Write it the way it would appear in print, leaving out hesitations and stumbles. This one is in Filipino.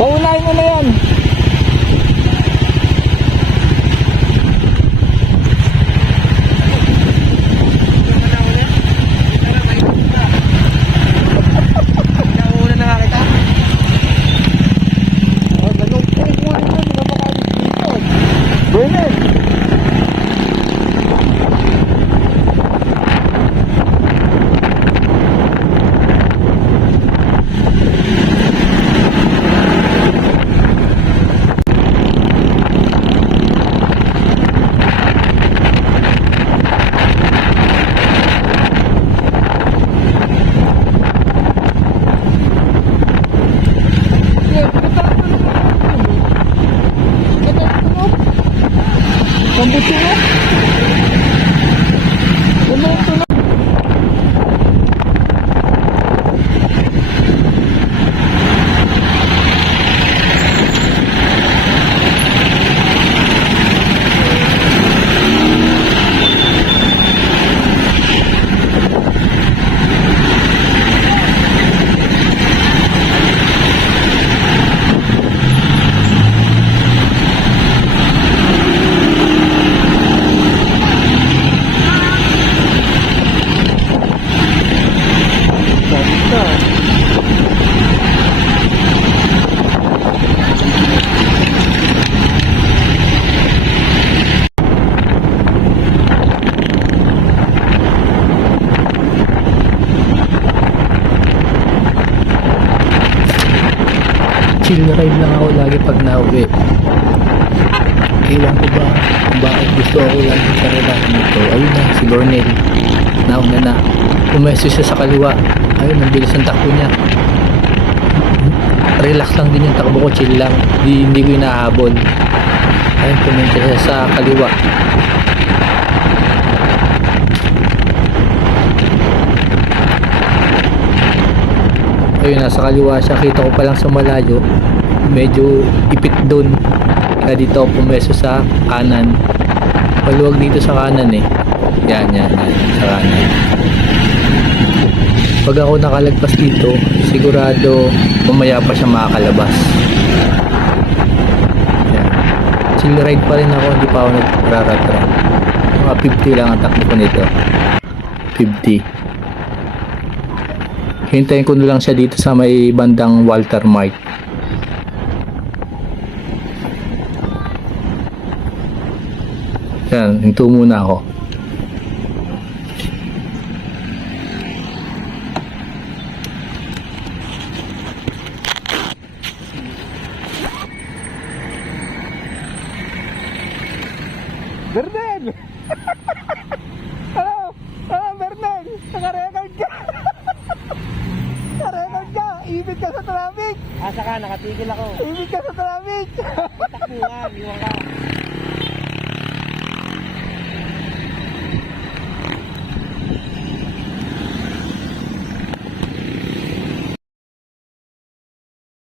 Paunahin mo na yan. Nauna na nga kita. Oh, ganun po yung muna mo. Mga makalis dito. Bernard. Pambuti na. Pambuti na. Chill ride lang ako lagi pag nauwi. Iwan ko ba kung bakit gusto ako lagi sa relaxing nito. Ayun na, si Bornel. Nauna na. Pumesto siya sa kaliwa. Ayun, ang bilis ang takbo niya. Relax lang din yung takbo ko, chill lang. Hindi ko inahabol. Ayun, pumunta siya sa kaliwa. Ayun, nasa kaliwa siya. Kita ko pa lang sa malayo. Medyo ipit doon. Kaya dito ako pumeso sa kanan. Maluwag dito sa kanan eh. Yan. Sa kanan. Pag ako nakalagpas dito, sigurado mamaya pa siya makakalabas. Yan. Chill ride pa rin ako. Hindi pa ako nagraratra. Mga 50 lang ang takbo ko nito. 50. Hintayin ko na lang siya dito sa may bandang Walter Mart. Yan, hinto muna ako. Bernel! Hello! Hello, Bernel! Naka-record ka! Naka-record ka! Ibig ka sa traffic! Asa ka, nakatigil ako. Ibig ka sa traffic! Takbo nga, iwan ka.